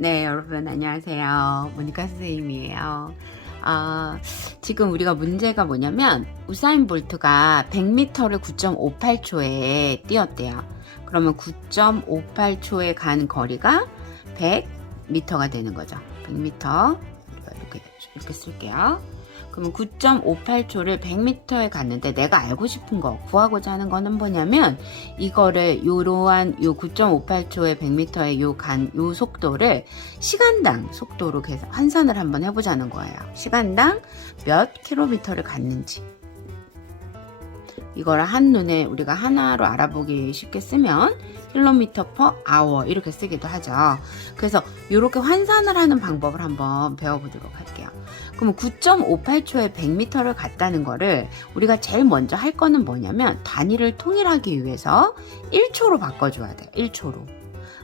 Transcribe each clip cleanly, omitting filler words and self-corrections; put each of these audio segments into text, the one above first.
네, 여러분 안녕하세요. 모니카 선생님이에요. 지금 우리가 문제가 뭐냐면 우사인 볼트가 100m를 9.58초에 뛰었대요. 그러면 9.58초에 간 거리가 100m가 되는 거죠. 100m 우리가 이렇게 쓸게요. 그러면 9.58초를 100m에 갔는데 내가 알고 싶은 거, 구하고자 하는 거는 뭐냐면 이거를 요러한 요 9.58초에 100m의 요 속도를 시간당 속도로 환산을 한번 해보자는 거예요. 시간당 몇 킬로미터를 갔는지. 이거를 한눈에 우리가 하나로 알아보기 쉽게 쓰면 킬로미터 퍼 아워 이렇게 쓰기도 하죠. 그래서 이렇게 환산을 하는 방법을 한번 배워보도록 할게요. 그러면 9.58초에 100m를 갔다는 거를 우리가 제일 먼저 할 거는 뭐냐면 단위를 통일하기 위해서 1초로 바꿔줘야 돼요. 1초로.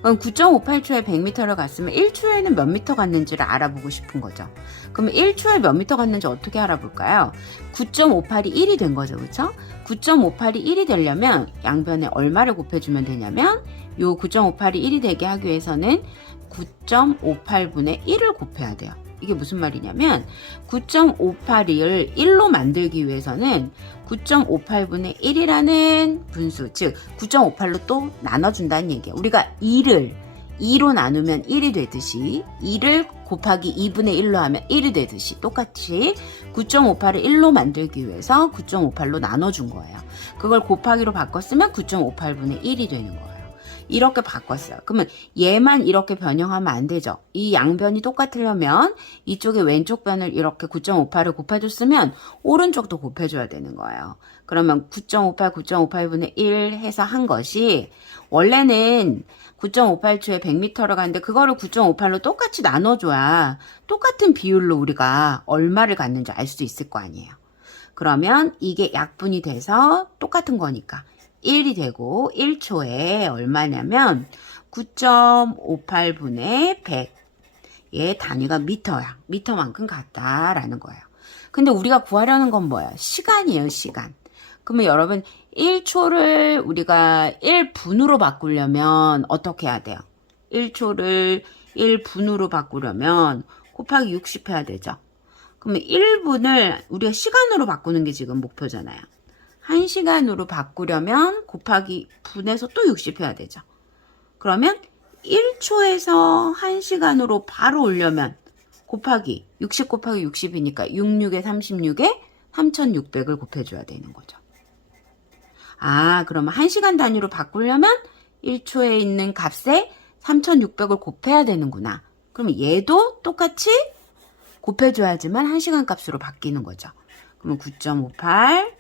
그럼 9.58초에 100m를 갔으면 1초에는 몇 미터 갔는지를 알아보고 싶은 거죠. 그러면 1초에 몇 미터 갔는지 어떻게 알아볼까요? 9.58이 1이 된 거죠. 그렇죠? 9.58이 1이 되려면 양변에 얼마를 곱해주면 되냐면 요 9.58이 1이 되게 하기 위해서는 9.58분의 1을 곱해야 돼요. 이게 무슨 말이냐면 9.58을 1로 만들기 위해서는 9.58분의 1이라는 분수, 즉 9.58로 또 나눠준다는 얘기예요. 우리가 2를 2로 나누면 1이 되듯이 2를 곱하기 2분의 1로 하면 1이 되듯이 똑같이 9.58을 1로 만들기 위해서 9.58로 나눠준 거예요. 그걸 곱하기로 바꿨으면 9.58분의 1이 되는 거예요. 이렇게 바꿨어요. 그러면 얘만 이렇게 변형하면 안 되죠. 이 양변이 똑같으려면 이쪽에 왼쪽 변을 이렇게 9.58을 곱해줬으면 오른쪽도 곱해줘야 되는 거예요. 그러면 9.58, 9.58분의 1 해서 한 것이 원래는 9.58초에 100m를 갔는데 그거를 9.58로 똑같이 나눠줘야 똑같은 비율로 우리가 얼마를 갔는지 알 수 있을 거 아니에요. 그러면 이게 약분이 돼서 똑같은 거니까 1이 되고 1초에 얼마냐면 9.58분의 100. 얘 단위가 미터야. 미터만큼 같다라는 거예요. 근데 우리가 구하려는 건 뭐야? 시간이에요, 시간. 그러면 여러분 1초를 우리가 1분으로 바꾸려면 어떻게 해야 돼요? 1초를 1분으로 바꾸려면 곱하기 60 해야 되죠. 그러면 1분을 우리가 시간으로 바꾸는 게 지금 목표잖아요. 1시간으로 바꾸려면 곱하기 분해서 또 60 해야 되죠. 그러면 1초에서 1시간으로 바로 오려면 곱하기 60 곱하기 60이니까 66에 36에 3600을 곱해줘야 되는 거죠. 그러면 1시간 단위로 바꾸려면 1초에 있는 값에 3600을 곱해야 되는구나. 그러면 얘도 똑같이 곱해줘야지만 1시간 값으로 바뀌는 거죠. 그러면 9.58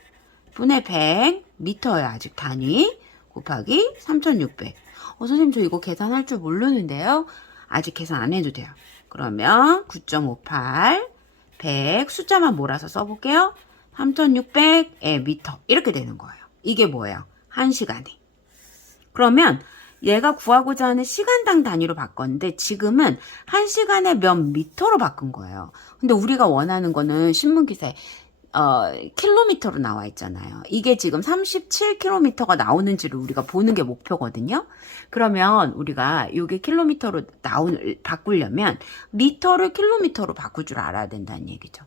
분의 100 미터예요. 아직 단위 곱하기 3600. 선생님 저 이거 계산할 줄 모르는데요. 아직 계산 안 해도 돼요. 그러면 9.58 100 숫자만 몰아서 써볼게요. 3600에 미터 이렇게 되는 거예요. 이게 뭐예요? 1시간에. 그러면 얘가 구하고자 하는 시간당 단위로 바꿨는데 지금은 1시간에 몇 미터로 바꾼 거예요. 근데 우리가 원하는 거는 신문기사에 킬로미터로 나와 있잖아요. 이게 지금 37km가 나오는지를 우리가 보는 게 목표거든요. 그러면 우리가 이게 킬로미터로 바꾸려면 미터를 킬로미터로 바꿀 줄 알아야 된다는 얘기죠.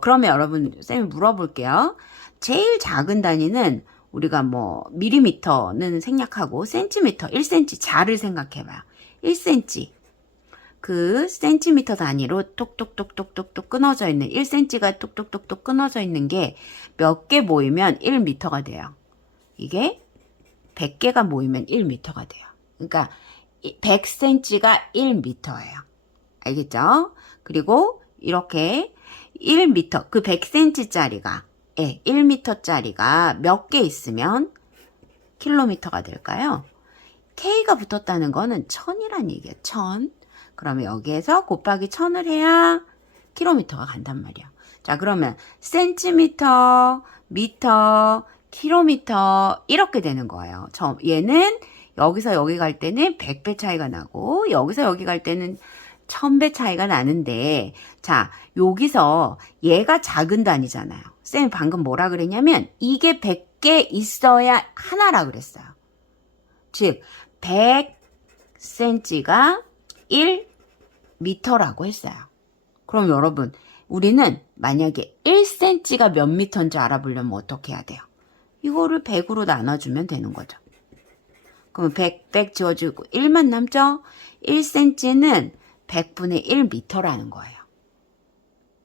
그러면 여러분 쌤이 물어볼게요. 제일 작은 단위는 우리가 뭐 밀리미터는 생략하고 센티미터, 1cm 자를 생각해봐요. 1cm. 그 센티미터 단위로 똑똑똑똑똑똑 끊어져 있는 1cm가 똑똑똑똑 끊어져 있는 게 몇 개 모이면 1m가 돼요. 이게 100개가 모이면 1m가 돼요. 그러니까 100cm가 1m예요. 알겠죠? 그리고 이렇게 1m, 그 100cm짜리가 1m짜리가 몇 개 있으면 킬로미터가 될까요? K가 붙었다는 거는 1000이란 얘기예요. 1000. 그러면 여기에서 곱하기 1000을 해야 킬로미터가 간단 말이야. 자, 그러면 센티미터, 미터, 킬로미터 이렇게 되는 거예요. 얘는 여기서 여기 갈 때는 100배 차이가 나고 여기서 여기 갈 때는 1000배 차이가 나는데 자, 여기서 얘가 작은 단위잖아요. 쌤이 방금 뭐라 그랬냐면 이게 100개 있어야 하나라 그랬어요. 즉 100cm가 1m라고 했어요. 그럼 여러분, 우리는 만약에 1cm가 몇 미터인지 알아보려면 어떻게 해야 돼요? 이거를 100으로 나눠주면 되는 거죠. 그러면 100 지워지고 1만 남죠? 1cm는 100분의 1m라는 거예요.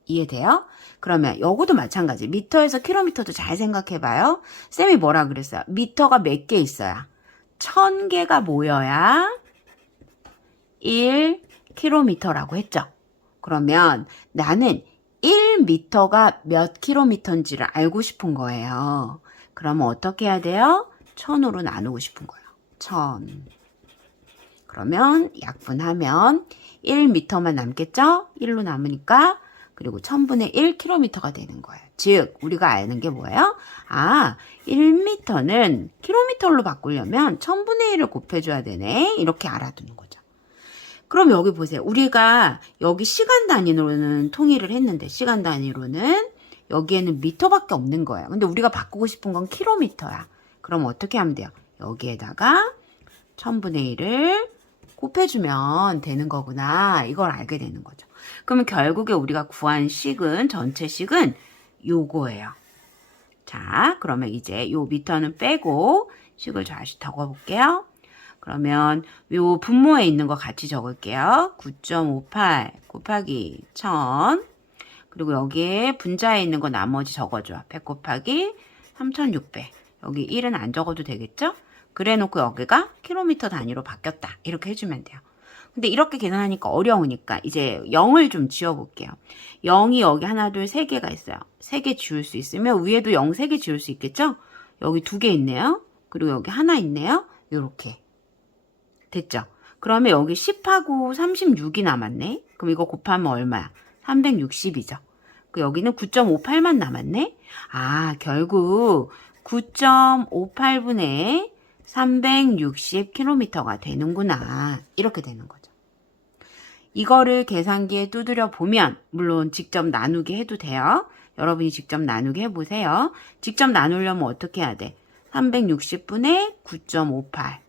이해돼요? 그러면 요거도 마찬가지. 미터에서 킬로미터도 잘 생각해봐요. 쌤이 뭐라 그랬어요? 미터가 몇 개 있어야? 1000개가 모여야 1km라고 했죠. 그러면 나는 1m가 몇 킬로미터인지를 알고 싶은 거예요. 그러면 어떻게 해야 돼요? 1000으로 나누고 싶은 거예요. 1000. 그러면 약분하면 1m만 남겠죠? 1로 남으니까 그리고 1000분의 1km가 되는 거예요. 즉 우리가 아는 게 뭐예요? 1m는 킬로미터로 바꾸려면 1000분의 1을 곱해줘야 되네. 이렇게 알아두는 거죠. 그럼 여기 보세요. 우리가 여기 시간 단위로는 통일을 했는데 시간 단위로는 여기에는 미터밖에 없는 거예요. 근데 우리가 바꾸고 싶은 건 킬로미터야. 그럼 어떻게 하면 돼요? 여기에다가 1000분의 1을 곱해주면 되는 거구나. 이걸 알게 되는 거죠. 그러면 결국에 우리가 구한 식은 전체 식은 요거예요. 자, 그러면 이제 요 미터는 빼고 식을 다시 적어볼게요. 그러면 요 분모에 있는 거 같이 적을게요. 9.58 곱하기 1000 그리고 여기에 분자에 있는 거 나머지 적어줘. 100 곱하기 3600 여기 1은 안 적어도 되겠죠? 그래 놓고 여기가 킬로미터 단위로 바뀌었다. 이렇게 해주면 돼요. 근데 이렇게 계산하니까 어려우니까 이제 0을 좀 지워볼게요. 0이 여기 하나, 둘, 세 개가 있어요. 3개 지울 수 있으면 위에도 0 3개 지울 수 있겠죠? 여기 2개 있네요. 그리고 여기 하나 있네요. 요렇게. 됐죠? 그러면 여기 10하고 36이 남았네. 그럼 이거 곱하면 얼마야? 360이죠. 여기는 9.58만 남았네. 결국 9.58분의 360km가 되는구나. 이렇게 되는 거죠. 이거를 계산기에 두드려 보면 물론 직접 나누기 해도 돼요. 여러분이 직접 나누기 해보세요. 직접 나누려면 어떻게 해야 돼? 360분의 9.58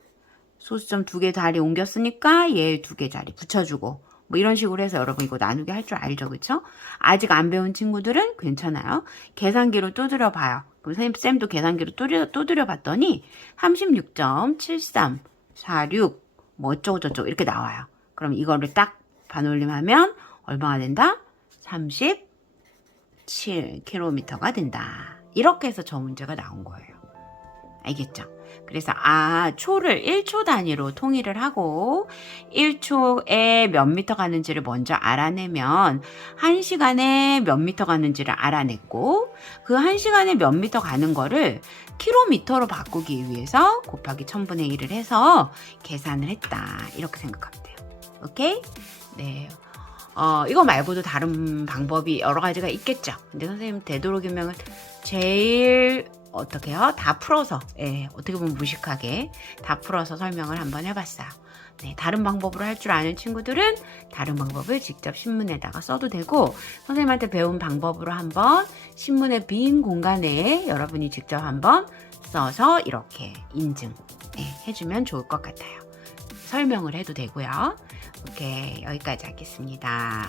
소수점 2개 자리 옮겼으니까 얘 2개 자리 붙여주고 뭐 이런 식으로 해서 여러분 이거 나누기 할 줄 알죠? 그쵸? 아직 안 배운 친구들은 괜찮아요. 계산기로 두드려 봐요. 그럼 쌤도 계산기로 두드려 봤더니 36.7346 뭐 어쩌고저쩌고 이렇게 나와요. 그럼 이거를 딱 반올림하면 얼마가 된다? 37km가 된다. 이렇게 해서 저 문제가 나온 거예요. 알겠죠? 그래서 초를 1초 단위로 통일을 하고 1초에 몇 미터 가는지를 먼저 알아내면 1시간에 몇 미터 가는지를 알아냈고 그 1시간에 몇 미터 가는 거를 킬로미터로 바꾸기 위해서 곱하기 1000분의 1을 해서 계산을 했다. 이렇게 생각하면 돼요. 오케이? 네. 이거 말고도 다른 방법이 여러 가지가 있겠죠. 근데 선생님 되도록이면 제일 어떻게 해요? 다 풀어서 어떻게 보면 무식하게 다 풀어서 설명을 한번 해봤어요. 네, 다른 방법으로 할 줄 아는 친구들은 다른 방법을 직접 신문에다가 써도 되고 선생님한테 배운 방법으로 한번 신문의 빈 공간에 여러분이 직접 한번 써서 이렇게 인증 해주면 좋을 것 같아요. 설명을 해도 되고요. 오케이, 여기까지 하겠습니다.